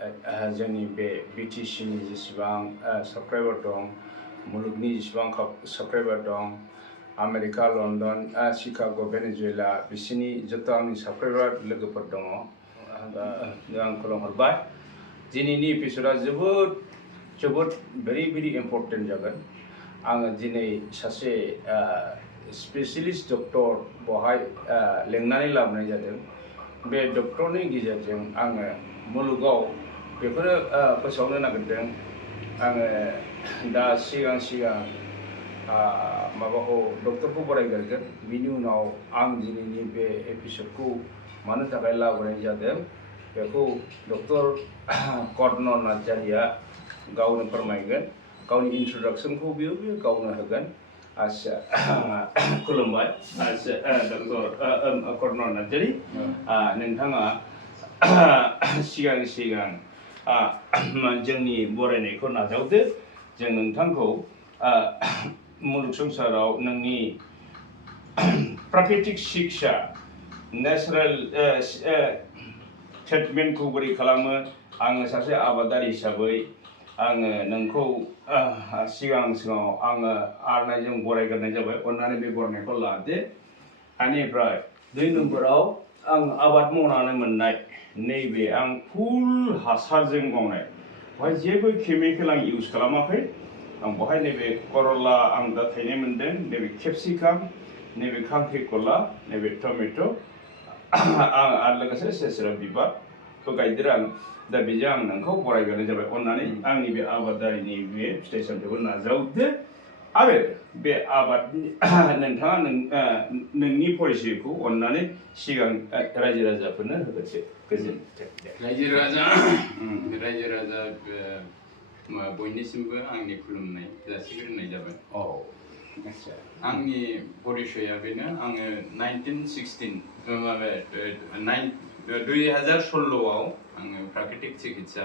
जोंनि बे BTC नि जेसेबां साबस्क्राइबार दं मुलुगनि जेसेबां साबस्क्राइबार दं आमेरिका लन्डन शिकाग' भेनेजुवेला बिसोरनि जत' आंनि साबस्क्राइबार लोगोफोर दङ आं खुलुमहरबाय दिनैनि एपिसडआ जोबोद भेरि इम्पर्टेन्ट जागोन आङो दिनै सासे स्पेशलिस्ट डक्टर बहाय लेंनानै लाबोनाय जादों बे डक्टरनि गेजेरजों आङो मुलुगाव बेखौनो फोसावनो नागिरदों आङो दा सिगां माबाखौ डक्टरखौ बरायग्रोगोन बिनि उनाव आं दिनैनि बे एपिसडखौ मानो थाखाय लाबोनाय जादों बेखौ डक्टर कर्ण नार्जारिया गावनो फोरमायगोन गावनि इन्ट्रडक्शनखौ बियो गावनो होगोन आच्छा खुलुमबाय आच्छा डक्टर कर्ण नार्जारि नोंथाङा सिगां जोंनि बरायनायखौ नाजावदो जों नोंथांखौ मुलुग संसाराव नोंनि प्राकृतिक शिक्षा नेचारेल ट्रिटमेन्टखौ बोरै खालामो आङो सासे आबादारि हिसाबै आङो नोंखौ सिगाङाव आङो आरनायजों बरायग्रोनाय जाबाय अन्नानै बे बरायनायखौ लादो बेनिफ्राय 2 नम्बराव आं आबाद मावनानै मोननाय नैबे आं फुल हासारजों मावनाय बेवहाय जेबो केमिकेल आं इउज खालामाखै आं बेवहाय नैबे करला आं दा थायनाय मोनदों नैबे केप्सिकाम नैबे खांख्रिखला नैबे टमेट' आं लोगोसे सेसेरा बिबारखौ गायदेरो आं दा बेजों आं नोंखौ बरायग्रोनाय जाबाय अन्नानै आंनि बे आबादारिनि बे फिथाइ सामथाइखौ नाजावदो आरो बे आबादनि नोंथाङा नोंनि पलिसिखौ अन्नानै सिगां रायजो राजाफोरनो होगोरदो गोजोन्थों रायजो राजा बयनिसिमबो आंनि खुलुमनाय जासिग्रोनाय जाबाय आंनि परिचया बेनो आङो 2016आव आङो प्राकृतिक चिकित्सा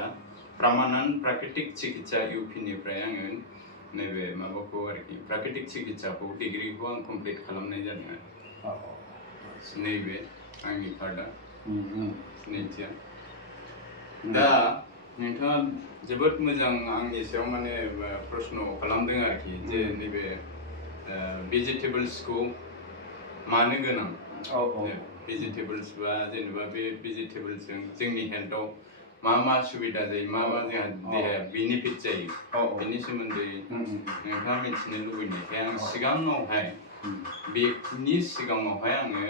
प्रामानन्द प्राकृतिक चिकित्सा इउपिनिफ्राय आङो नैबे माबाखौ आरोखि प्राकृतिक चिकित्साखौ डिग्रिखौ आं कमप्लिट खालामनाय जादों आरो नैबे आंनि कार्डआ नैथिया दा नोंथाङा जोबोद मोजां आंनि सायाव माने प्रश्न खालामदों आरोखि जे नैबे भेजिटेबल्सखौ मानो गोनां भेजिटेबल्स बा जेनेबा बे भेजिटेबल्सजों जोंनि हेल्थआव मा सुबिदा जायो मा जोंहा देहाया बेनिफिट जायो बेनि सोमोन्दै नोंथाङा मिथिनो लुबैनायखाय आं सिगाङावहाय आङो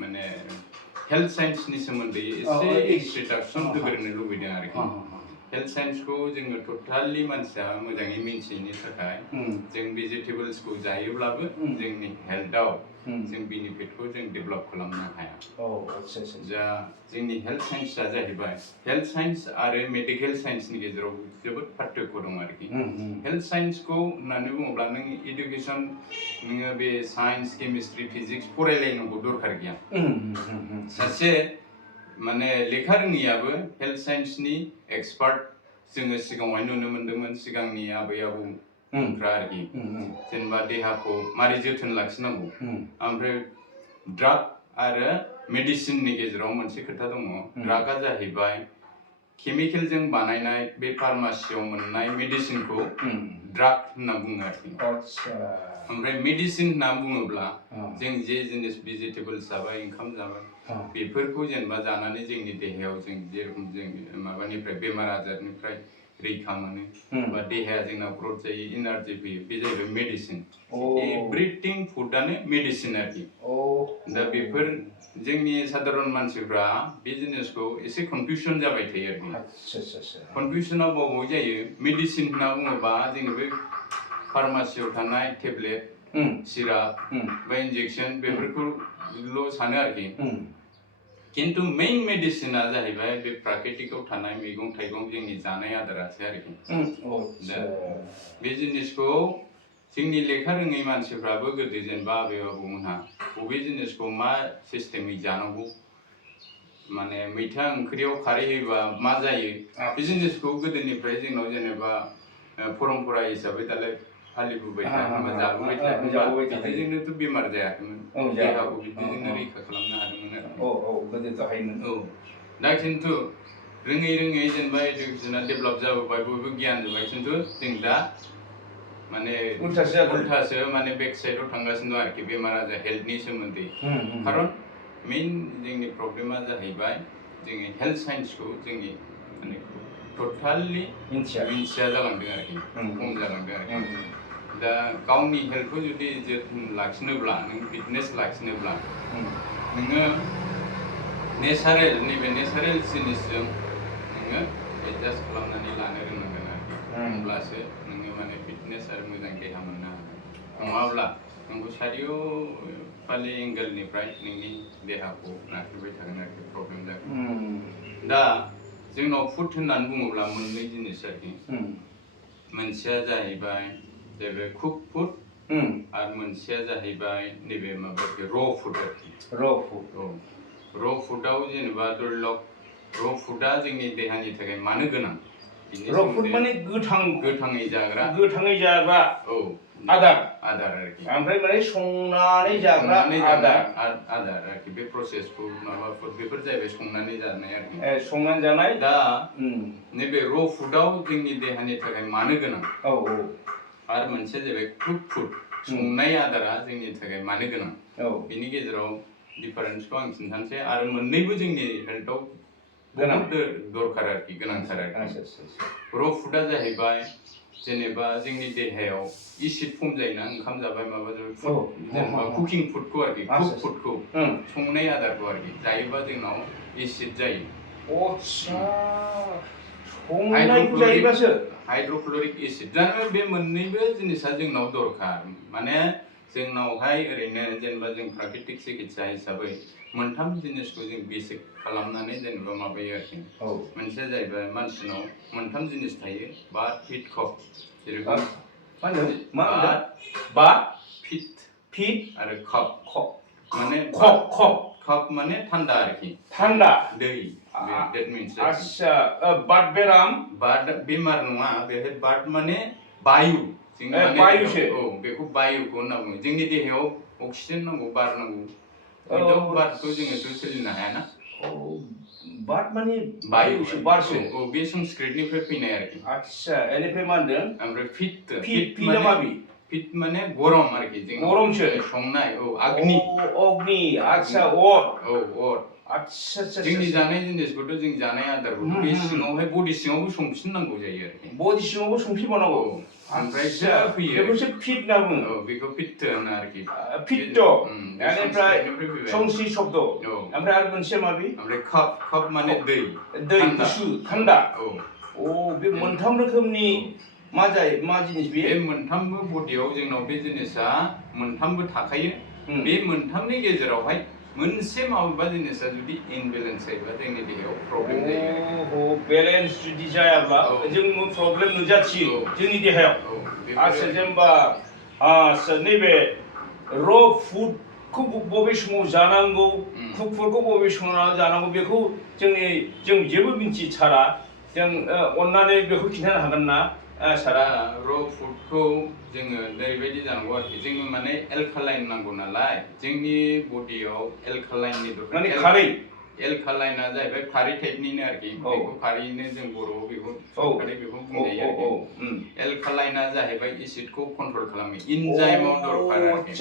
माने हेल्थ साइन्सनि सोमोन्दै एसे इंट्रोडक्शन होग्रोनो लुबैदों आरोखि हेल्थ साइन्सखौ जोङो टटालि मानसिया मोजाङै मिन्थियैनि थाखाय जों भेजिटेबल्सखौ जायोब्लाबो जोंनि हेल्थआव जों बेनिफिटखौ जों डेभेलप खालामनो हाया दा जोंनि हेल्थ साइन्सआ जाहैबाय हेल्थ साइन्स आरो मेडिकेल साइन्सनि गेजेराव जोबोद पार्थक्य दं आरोखि हेल्थ साइन्सखौ होननानै बुङोब्ला नों इडुकेसन नोङो बे साइन्स केमिस्ट्रि फिजिक्स फरायलायनांगौ दरखार गैया सासे माने लेखा रोङियाबो हेल्थ साइन्सनि एक्सपार्ट जोङो सिगाङावहाय नुनो मोन्दोंमोन सिगांनि आबै आबौफ्रा आरोखि जेनेबा देहाखौ मारै जोथोन लाखिनांगौ ओमफ्राय ड्राग आरो मेडिसिननि गेजेराव मोनसे खोथा दङ ड्रागआ जाहैबाय केमिकेलजों बानायनाय बे फार्मासियाव मोननाय मेडिसिनखौ ड्राग होनना बुङो आरोखि ओमफ्राय मेडिसिन होनना बुङोब्ला जों जे जिनिस भेजिटेबल्स जाबाय ओंखाम जाबाय बेफोरखौ जेनेबा जानानै जोंनि देहायाव जों जेरखम जों माबानिफ्राय बेमार आजारनिफ्राय रैखा मोनो बा देहाया जोंना ग्रथ जायो एनार्जि फैयो बे जाहैबाय मेडिसिन एभ्रिथिं फुडआनो मेडिसिन आरोखि दा बेफोर जोंनि साधारन मानसिफ्रा बे जिनिसखौ एसे कनफिउसन जाबाय थायो आरोखि कनफिउसनाव बाव जायो मेडिसिन होनना बुङोबा जोङो बे फार्मासियाव थानाय टेब्लेट सिराप बा इन्जेक्सन बेफोरखौल' सानो आरोखि किन्तु मेइन मेडिसिना जाहैबाय बे प्राकृतिकआव थानाय मैगं थाइगं जोंनि जानाय आदारासो आरोखि दा बे जिनिसखौ जोंनि लेखा रोङै मानसिफ्राबो गोदो जेनेबा आबै आबौमोनहा बबे जिनिसखौ मा सिस्टेमै जानांगौ माने मैथा ओंख्रियाव खारै होयोबा मा जायो बे जिनिसखौ गोदोनिफ्राय जोंनाव जेनेबा परम्परा हिसाबै दालाय फालिबोबाय थायोमोन जाबोबाय थायोमोन बिदिजोंनोथ' बेमार जायाखैमोन देहाखौ बिदिजोंनो रैखा खालामनो हादोंमोन आरो दा खिन्थु रोङै जेनेबा एडुकेसना डेभेलप जाबोबाय बयबो गियान जाबाय खिन्थु जों दा माने उल्थासो माने बेक साइडआव थांगासिनो दं आरोखि बेमार आजार हेल्थनि सोमोन्दै खारन मेइन जोंनि प्रब्लेमा जाहैबाय जोंनि हेल्थ साइन्सखौ जोंनि माने टोटालि मिन्थिया जालांदों आरोखि खम जालांदों आरोखि दा गावनि हेल्थखौ जुदि जोथोन लाखिनोब्ला नों फिटनेस लाखिनोब्ला नोङो नेचारेल नैबे नेचारेल जिनिसजों नोङो एडजास्ट खालामनानै लानो रोंनांगोन आरोखि होमब्लासो नोङो माने फिटनेस आरो मोजां देहा मोननो हागोन नङाब्ला नोंखौ सारिय'फाले एंगेलनिफ्राय नोंनि देहाखौ नाख्रेबबाय थागोन आरोखि प्रब्लेम जागोन दा जोंनाव फुड होननानै बुङोब्ला मोननै जिनिस आरोखि मोनसेया जाहैबाय नैबे कुक फुड आरो मोनसेया जाहैबाय नैबे माबाखि र' फुड आरोखि र' फुडआव जेनेबा धरिलक र' फुडआ जोंनि देहानि थाखाय मानो गोनां र' फुड माने गोथाङै जाग्रा औ आदार आरोखि ओमफ्राय माने संनानै जाग्रा आदार आरोखि बे प्रसेसफोर माबाफोर बेफोर जाहैबाय संनानै जानाय आरोखि संनानै जानाय दा नैबे र' फुडआव जोंनि देहानि थाखाय मानो गोनां आरो मोनसेया जाहैबाय कुक फुड संनाय आदारा जोंनि थाखाय मानो गोनां बिनि गेजेराव डिफारेन्सखौ आं खिन्थानोसै आरो मोननैबो जोंनि हेल्थआव बहुत दरखार आरोखि गोनांथार आरोखि र' फुडआ जाहैबाय जेनेबा जोंनि देहायाव एसिड फर्म जायोना ओंखाम जाबाय माबा जाबाय जेनेबा कुकिं फुडखौ आरोखि कुक फुडखौ संनाय आदारखौ आरोखि जायोबा जोंनाव एसिड जायो हाइड्र'क्लरिक एसिड जानो बे मोननैबो जिनिसा जोंनाव दरखार माने जोंनावहाय ओरैनो जेनेबा जों प्राकृतिक चिकित्सा हिसाबै मोनथाम जिनिसखौ जों बेसिक खालामनानै जेनेबा माबायो आरोखि मोनसेया जाहैबाय मानसिनाव मोनथाम जिनिस थायो बार पिट कफ जेरेखम पिट आरो कफ माने कफ माने थान्दा आरोखि दै that means आच्छा बात बेमार नङा बेहाय बात माने बायु बायुसो बेखौ बायुखौ होनना बुङो जोंनि देहायाव अक्सिजेन नांगौ बार नांगौ उइदाउट बारखौ जोङोथ' सोलिनो हायाना बात माने बायुसो बारसो बे संस्कृतनिफ्राय फैनाय आरोखि आच्छा एनिफ्राय मा होनदों ओमफ्राय फिट माने गरम आरोखि गरमसो संनाय अग्नि आच्छा अर आच्छा जोंनि जानाय जिनिसखौथ' जों जानाय आदारखौथ' बे सिङावहाय बडि सिङावबो संफिननांगौ जायो आरोखि बडि सिङावबो संफिनबावनांगो ओमफ्रायसो फैयो बेखौसो फिट होनना बुङो बेखौ फिट होनो आरोखि फिट बेनिफ्राय संस्कृत शब्द ओमफ्राय आरो मोनसे माबि ओमफ्राय कप माने दै गुसु थान्दा बे मोनथाम रोखोमनि मा जिनिस बे मोनथामबो बडियाव जोंनाव बे जिनिसा मोनथामबो थाखायो बे मोनथामनि गेजेरावहाय मोनसे माबेबा जिनिसा जुदि इनबेलेन्स जायोबा जोंनि देहायाव प्रब्लेम जायो बेलेन्स जुदि जायाब्ला जों प्रब्लेम नुजाथियो जोंनि देहायाव आच्छा जेनेबा नैबे र' फुडखौ बबे समाव जानांगौ कुक फुडखौ बबे समाव जानांगौ बेखौ जों जेबो मिन्थिथारा जों अननानै बेखौ खिन्थानो हागोन ना सारा र' फुडखौ जोङो ओरैबायदि जानांगौ आरोखि जोङो माने एलकालाइन नांगौ नालाय जोंनि बडियाव एलकालाइननि माने खारै एलकालाइना जाहैबाय खारै टाइपनिनो आरोखि बेखौ खारैनो जों बर'आव बेखौ खारै बेखौ बुंजायो आरोखि एलकालाइना जाहैबाय एसिडखौ कन्ट्रल खालामो इनजाइमाव दरखार आरोखि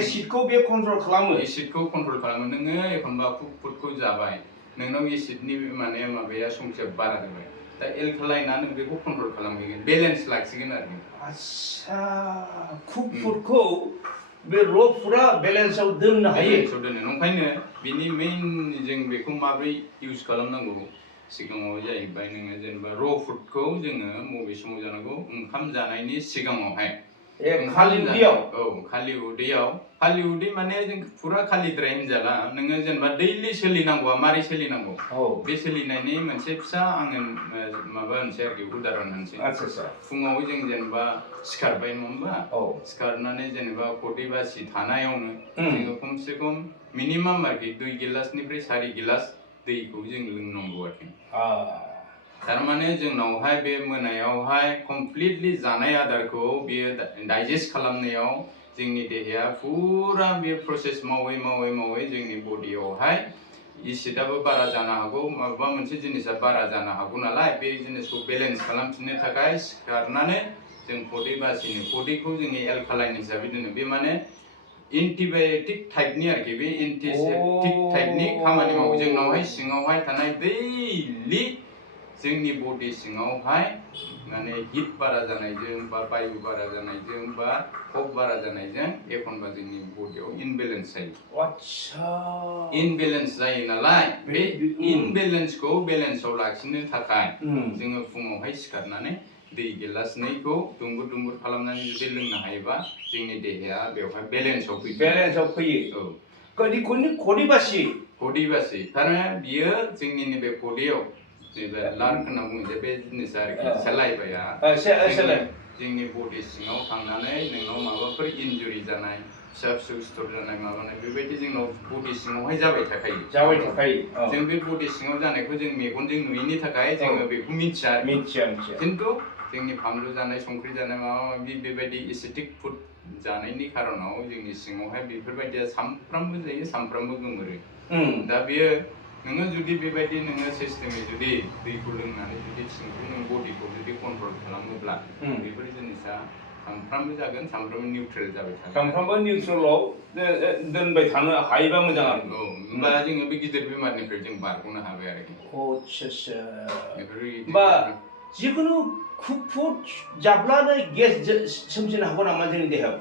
एसिडखौ बे कन्ट्रल खालामो नोङो एखनबा फुडखौ जाबाय नोंनाव एसिडनि माने माबाया संख्रिया बारा जाबाय दा एलकालाइना नों बेखौ कन्ट्रल खालामहैगोन बेलेन्स लाखिगोन आरोखि आच्छा कुक फुडखौ बे र' फुडा बेलेन्सआव दोननो हायो ओंखायनो बिनि मेइन जों बेखौ माब्रै इउज खालामनांगौ सिगाङाव जाहैबाय नोङो जेनेबा र' फुडखौ जोङो बबे समाव जानांगौ ओंखाम जानायनि सिगाङावहाय खालि उदै माने जों फुरा खालिद्राय होनजाला नोङो जेनेबा दैलि सोलिनांगौआ मारै सोलिनांगौ बे सोलिनायनि मोनसे फिसा आङो माबा होनसै आरोखि उदाहरन होनसै फुङाव जों जेनेबा सिखारबाय नङा होमबा सिखारनानै जेनेबा खदै बासि थानायावनो जोङो खमसे खम मिनिमाम आरोखि 2 गिलासनिफ्राय 4 गिलास दैखौ जों लोंनांगौ आरोखि थारमाने जोंनावहाय बे मोनायावहाय कमप्लिटलि जानाय आदारखौ बेयो डाइजेस्ट खालामनायाव जोंनि देहाया फुरा बे प्रसेस मावै जोंनि बडियावहाय एसिडआबो बारा जानो हागौ माबा मोनसे जिनिसा बारा जानो हागौ नालाय बे जिनिसखौ बेलेन्स खालामफिननो थाखाय सिखारनानै जों खदै बासिनो खदैखौ जोंनि एलकालाइन हिसाबै दोनो बे माने एन्टिबाय'टिक टाइपनि आरोखि बे एन्टिसेप्टिक टाइपनि खामानि मावो जोंनावहाय सिङावहाय थानाय दैलि जोंनि बडि सिङावहाय माने हिट बारा जानायजों बा बायु बारा जानायजों बा कफ बारा जानायजों एखनबा जोंनि बडियाव इनबेलेन्स जायो आच्छा इनबेलेन्स जायो नालाय बे इनबेलेन्सखौ बेलेन्सआव लाखिनो थाखाय जोङो फुङावहाय सिखारनानै दै गिलासनैखौ दुंबुर दुंबुर खालामनानै जुदि लोंनो हायोबा जोंनि देहाया बेवहाय बेलेन्सआव फैयो बेलेन्सआव फैयो खदै बासि खारन बियो जोंनि नैबे खदैयाव नैबे लार्क होनना बुङो जे बे जिनिसा आरोखि सेलाइभाया जोंनि बडि सिङाव थांनानै नोंनाव माबाफोर इन्जुरि जानाय फिसा फिसौ सिथर जानाय माबानाय बेबायदि जोंनाव बडि सिङावहाय जाबाय थाखायो जों बे बडि सिङाव जानायखौ जों मेगनजों नुयैनि थाखाय जोङो बेखौ मिथिया खिन्थु जोंनि फानलु जानाय संख्रि जानाय माबा माबि बेबायदि एसिटिक फुड जानायनि खारनाव जोंनि सिङावहाय बेफोरबायदिया सानफ्रामबो जायो सानफ्रामबो गोमोरो दा बेयो नोङो जुदि बेबायदि नोङो सिस्टेमै जुदि दैखौ लोंनानै जुदि सिंखौ नों बडिखौ जुदि कन्ट्रल खालामोब्ला बेफोर जिनिसा सानफ्रामबो जागोन सानफ्रामबो निउट्रेल जाबाय थागोन सानफ्रामबो निउट्रेलाव दोनबाय थानो हायोबा मोजां आरो होमबा जोङो बे गिदिर बेमारनिफ्राय जों बारग'नो हाबाय आरोखि आच्छा बा जिखुनु फुड जाब्लानो गेस सोमजिनो हागौ नामा जोंनि देहायाव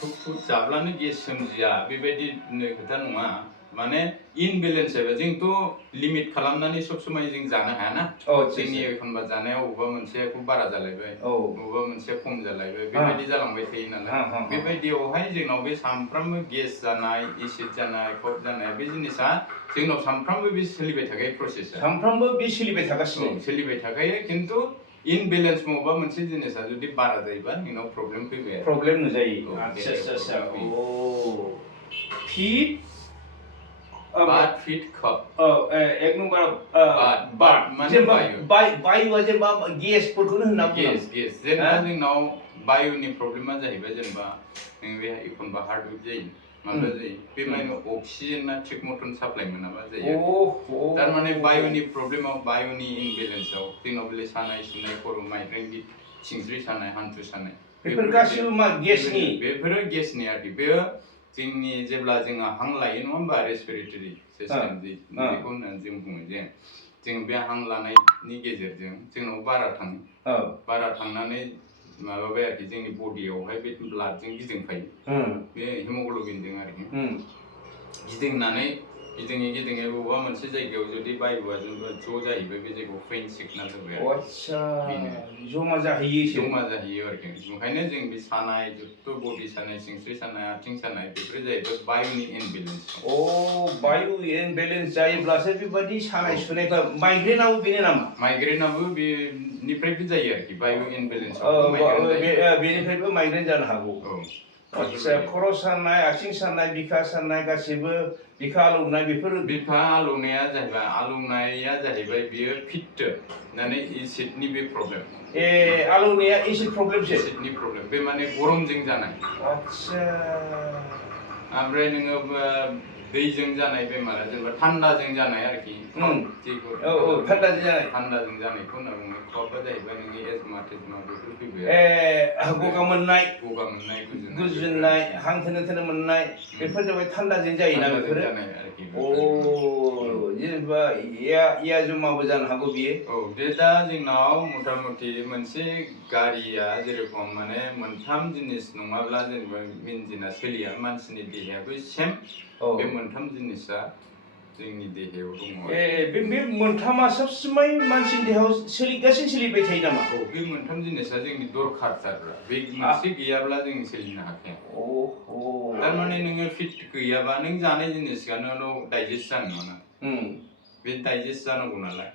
फुड जाब्लानो गेस सोमजिया बेबायदि खोथा नङा माने इनबेलेन्स जायोबा जोंथ' लिमिट खालामनानै सब समाय जों जानो हायाना जोंनि एखनबा जानायाव अबेबा मोनसेखौ बारा जालायबाय अबेबा मोनसे खम जालायबाय बेबायदि जालांबाय थायो नालाय बेबायदियावहाय जोंनाव बे सानफ्रामबो गेस जानाय एसिड जानाय कफ जानाय बे जिनिसा जोंनाव सानफ्रामबो बे सोलिबाय थाखायो प्रसेसा सानफ्रामबो बे सोलिबाय थागासिनो सोलिबाय थाखायो खिन्थु इनबेलेन्स मावबा मोनसे जिनिसा जुदि बारा जायोबा नोंनाव प्रब्लेम फैबाय प्रब्लेम नुजायो आच्छा फिट बात फिट कप एक नम्बर बात जेनेबा बायुआ जेनेबा गेसफोरखौनो होनना बुङो गेस जेनेबा जोंनाव बायुनि प्रब्लेमा जाहैबाय जेनेबा नों बे एखनबा हार्ट विक जायो माबा जायो बे माने अक्सिजेना थिग मटन साप्लाय मोनाबा जायो थारमाने बायुनि प्रब्लेमाव बायुनि इनबेलेन्सआव जोंनाव बे सानाय सुनाय खर' माइग्रेन सिंस्रि सानाय हान्थु सानाय बेफोर गासिबो मा गेसनि बेफोरो गेसनि आरोखि बेयो जोंनि जेब्ला जोङो हां लायो नङा होमबा रेसपिरेटरि सिस्टेम बेखौ होननानै जों बुङो जे जों बे हां लानायनि गेजेरजों जोंनाव बारा थांनानै माबाबाय आरोखि जोंनि बडियावहाय बे ब्लाडजों गिदिंफायो बे हिमग्ल'बिनजों आरोखि गिदिंनानै गिदिङै बबेबा मोनसे जायगायाव जुदि बायुआ ज' जाहैबाय बे जायगायाव पेइन सिगनाल होबाय जमा जाहैयो आरोखि ओंखायनो जों बे सानाय जुथ' बडि सानाय सिंस्रि सानाय आथिं सानाय बेफोरो जाहैबाय बायुनि इनबेलेन्स बायु इनबेलेन्स जायोब्लासो बेबायदि सानाय सुनायफ्रा माइग्रेनाबो बेनो नामा माइग्रेनाबो बेनिफ्रायबो जायो आरोखि बायु इनबेलेन्सआव बेनिफ्रायबो माइग्रेन जानो हागौ आच्छा खर' सानाय आथिं सानाय बिखा सानाय गासिबो बिखा आलौनाय बिखा आलौनाया जाहैबाय बियो पित्त माने एसिडनि बे प्रब्लेम आलौनाया एसिड प्रब्लेमसो एसिडनि प्रब्लेम बे माने गरमजों जानाय आच्छा ओमफ्राय नोङो दैजों जानाय बेमारा जेनेबा थान्दाजों जानाय आरोखि थान्दाजों जानायखौ होनना बुङो खफआ जाहैबाय नोंनि एजमा टेजमा बेफोर फैबाय गगा मोननाय गुजुनाय हां थोनो मोननाय बेफोर जाबाय थान्दाजों जायोना बेफोरो जेनेबा जमाबो जानो हागौ बियो बे दा जोंनाव मथा मथि मोनसे गारिया जेरेखम माने मोनथाम जिनिस नङाब्ला जेनेबा इन्जिना सोलिया मानसिनि देहायाबो सेम बे मोनथाम जिनिसा जोंनि देहायाव दङ बे मोनथामा सबसमाय मानसिनि देहायाव सोलिबाय थायो नामा बे मोनथाम जिनिसा जोंनि दरखारथार बे मोनसे गैयाब्ला जों सोलिनो हाखाया थारमाने नोङो फिट गैयाबा नों जानाय जिनिसआनो डाइजेस्ट जानाय नङा बे डाइजेस्ट जानांगौ नालाय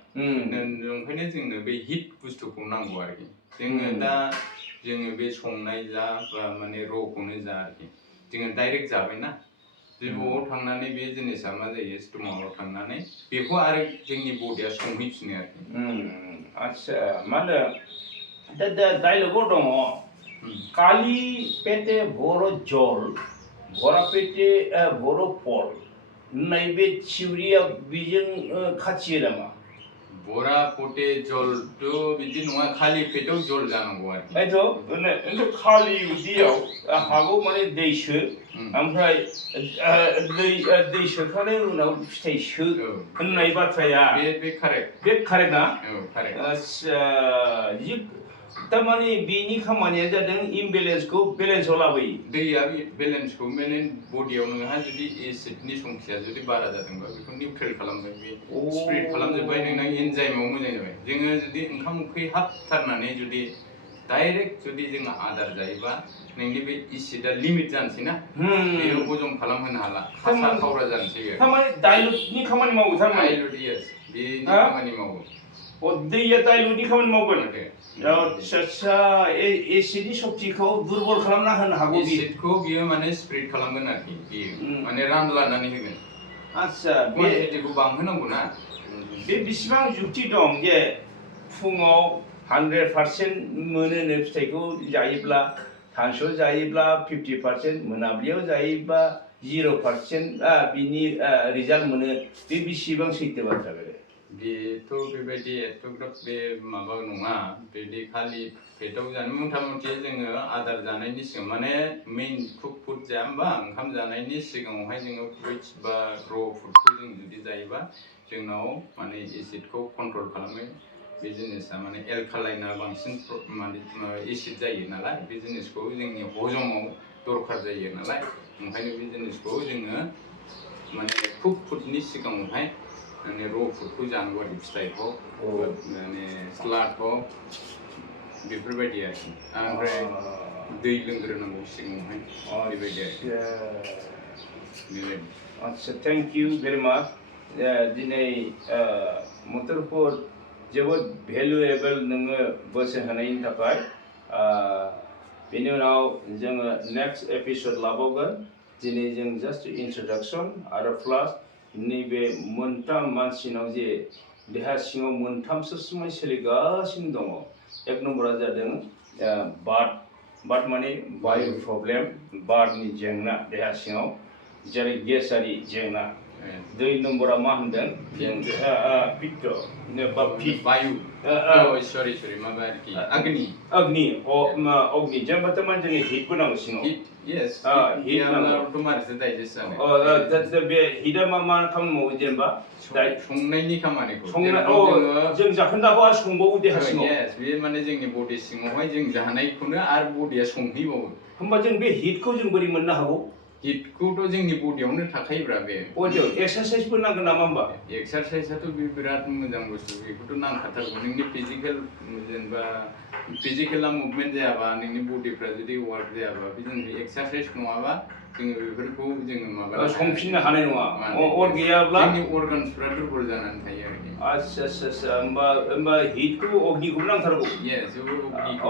ओंखायनो जोंनो बे हिट बुस्थुखौ नांगौ आरोखि जोङो बे संनाय जा बा माने र'खौनो जा आरोखि जोङो डाइरेक्ट जाबायना जिबआव थांनानै बे जिनिसा मा जायो स्टमाकआव थांनानै बेखौ आरो जोंनि बडिया संहैफिनो आरोखि आच्छा मा होनो डायलगाव दङ कालि पेटे भरो जल भरा पेटे भरो फल नैबे थिउरिया बेजों खाथियो नामा? बरा फटे जल तो बिदि नङा खालि पेटाव जल जानांगौ आरोखि एन्थ' खालि उदैयाव हागौ माने दै सो ओमफ्राय दै सोखांनायनि उनाव फिथाइ सो होननाय बाथ्राया बे कारेक्ट ना? औ कारेक्ट आच्छा थारमाने बेनि खामानिया जादों इमबेलेन्सखौ बेलेन्सआव लाबोयो दैया बेलेन्सखौ माने बडियाव नोंहा जुदि एसिडनि संख्रिया जुदि बारा जादोंबा बेखौ निउट्रेल खालामबाय बे स्प्रेड खालामजोब्बाय नोंना एन्जाइमाव मोजां जाबाय जोङो जुदि ओंखाम उखै हाबथारनानै जुदि डाइरेक्ट जुदि जोङो आदार जायोबा नोंनि बे एसिडआ लिमिट जानोसै ना बेयो हजम खालामहोनो हाला खासा खावरा जानोसै थारमाने डाइलुटनि खामानि मावो थारमाने डाइलुट येस बेनि खामानि मावो दैया डाइलुटनि खामानि मावगोन आच्छा एसिडनि शक्तिखौ दुर्बल खालामना होनो हागौ एसिडखौ बियो माने स्प्रेड खालामगोन आरोखि बियो माने रानलानानै होगोन आच्छा क्वान्टिटिखौ बांहोनांगौ ना बे बेसेबां जुक्ति दं जे फुङाव 100% मोनोनो फिथाइखौ जायोब्ला सानसुआव जायोब्ला 50% मोनाबिलियाव जायोब्ला 0% बिनि रिजाल्ट मोनो बे बेसेबां सैथो बाथ्रा बेथ' बेबायदि एथ'ग्राब बे माबा नङा बिदि खालि पेटाव जानो मथा मथि जोङो आदार जानायनि सिगां माने मेइन कुक फुड जाया होमबा ओंखाम जानायनि सिगाङावहाय जोङो फ्रुइट्स बा र' फुडखौ जों जुदि जायोबा जोंनाव माने एसिडखौ कन्ट्रल खालामो बे जिनिसा माने एलकालाइना बांसिन माने एसिड जायो नालाय बे जिनिसखौ जोंनि हजमाव दरखार जायो नालाय ओंखायनो बे जिनिसखौ जोङो माने कुक फुडनि सिगाङावहाय माने र' फुडखौ जानांगौ आरोखि फिथाइ हक माने स्लाद हक बेफोरबायदि आरोखि ओमफ्राय दै लोंग्रोनांगौ सिगाङावहाय बेबायदि आरोखि आच्छा थेंक इउ भेरि माच दिनै मथरपुर जोबोद भेलुएबल नोङो बोसोन होनायनि थाखाय बेनि उनाव जोङो नेक्स्ट एपिसड लाबावगोन दिनै जों जास्ट इन्ट्रडाक्सन आरो प्लास नैबे मोनथाम मानसिनाव जे देहा सिङाव मोनथामसो समाय सोलिगासिनो दङ एक नम्बरा जादों बार्थ माने बायु प्रब्लेम बार्थनि जेंना देहा सिङाव जेरै गेसारि जेंना 2 नम्बरा मा होनदों जों पित्त बा बायु सरि माबा आरोखि अग्नि जेनेबा थारमाने जोंनि हिटबो नांगौ सिङाव Yes. Heat नांगौ मारैसो डाइजेस्ट जानो बे हिटआ मा खामानि मावो जेनेबा संनायनि खामानिखौ जों जाखोन्दाखौ आरो संबावो देहा सिङाव बे माने जोंनि बडि सिङावहाय जों जानायखौनो आरो बडिया संहैबावो होमबा जों बे हिटखौ जों बोरै मोननो हागौ हिटखौथ' जोंनि बडियावनो थाखायोब्रा बे बडियाव एक्सारसाइजफोर नांगोन नामा होमबा एक्सारसाइजआथ' बे बिराद मोजां बुस्थु बेखौथ' नांखाथारगौ नोंनि जेनेबा फिजिकेला मुभमेन्ट जायाबा नोंनि बडिफ्रा जुदि वार्क जायाबा बिदिनो एक्सारसाइज नङाबा जोङो बेफोरखौ जोङो माबा संफिननो हानाय नङा अर गैयाब्ला जोंनि अर्गान्सफ्रा दुरबल जानानै थायो आरोखि आच्छा होमबा हिटखौ अग्निखौ नांथारगौ येस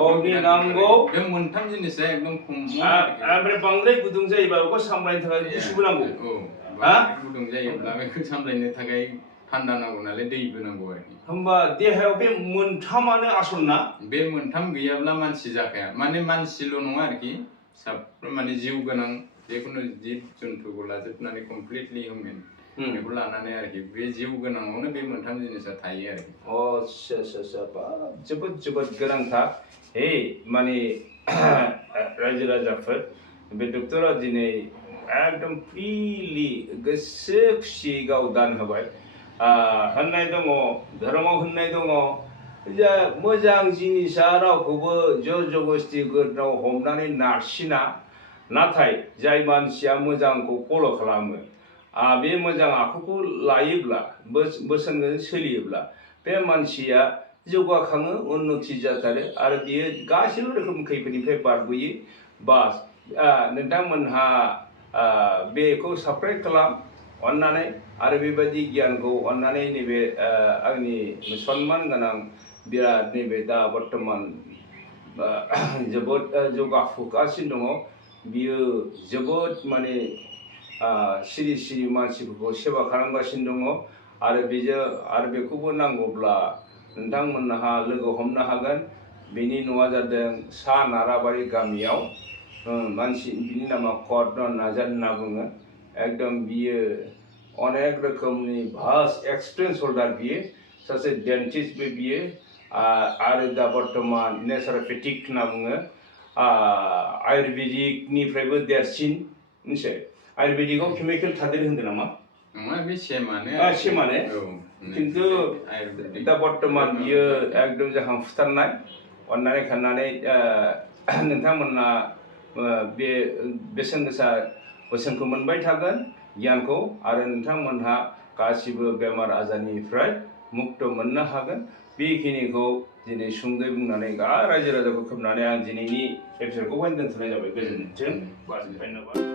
अग्नि नांगौ बे मोनथाम जिनिसा एकदम ओमफ्राय बांद्राय गुदुं जायोबा बेखौ सामलायनो थाखाय गुसुबो नांगौ गुदुं जायोब्ला बेखौ सामलायनो थाखाय थान्दा नांगौ नालाय दैबो नांगौ आरोखि होमबा देहायाव बे मोनथामानो आसल ना बे मोनथाम गैयाब्ला मानसि जाखाया माने मानसिल' नङा आरोखि साफ्रोम माने जिउ गोनां जिखुनु जिब जन्थुखौ लाजोबनानै कमप्लिटलि हिउमेन बेखौ लानानै आरोखि बे जिउ गोनाङावनो बे मोनथाम जिनिसा थायो आरोखि आच्छा जोबोद गोनांथार हे माने रायजो राजाफोर बे डक्टरा दिनै एकदम फ्रिलि गोसो खुसियै गाव दान होबाय होननाय दङ धर्मआव होननाय दङ जे मोजां जिनिसा रावखौबो जबरदस्ति गोदनाव हमनानै नारसिना नाथाय जाय मानसिया मोजांखौ फल' खालामो बे मोजां आखुखौ लायोब्ला बोसोनजों सोलियोब्ला बे मानसिया जौगाखाङो उन्नति जाथारो आरो बियो गासैबो रोखोम खैफोदनिफ्राय बारग'यो बास नोंथांमोनहा बेखौ साबस्क्राइब खालाम अन्नानै आरो बेबायदि गियानखौ अन्नानै नैबे आंनि सनमान गोनां बिराद नैबे दा बर्तमान जोबोद जौगाफुगासिनो दङ बियो जोबोद माने सिरि मानसिफोरखौ सेवा खालामगासिनो दङ आरो बेखौबो नांगौब्ला नोंथांमोनहा लोगो हमनो हागोन बिनि न'आ जादों सा नाराबारि गामियाव मानसि बिनि नामा कर्ना नार्जारी होनना बुङो एकदम बियो अनेक रोखोमनि भास्ट एक्सपिरियेन्स हल्डार बियो सासे डेन्टिस्टबो बियो आरो दा बर्तमान नेचारोपेथिक होनना बुङो आयुर्वेदिकनिफ्रायबो देरसिन मोनसे आयुर्वेदिकआव केमिकेल थादेर होनदों नामा नङा बे सेमानो सेमानो खिन्थु दा बर्तमान बियो एकदम जाखांफुथारनाय अननानै खाननानै नोंथांमोना बे बेसेन गोसा बोसोनखौ मोनबाय थागोन गियानखौ आरो नोंथांमोनहा गासिबो बेमार आजारनिफ्राय मुक्त मोननो हागोन बेखिनिखौ दिनै सुंद'यै बुंनानै रायजो राजाखौ खोबनानै आं दिनैनि एपिसडखौहाय दोनथ'नाय जाबाय गोजोन्थों धन्यबाद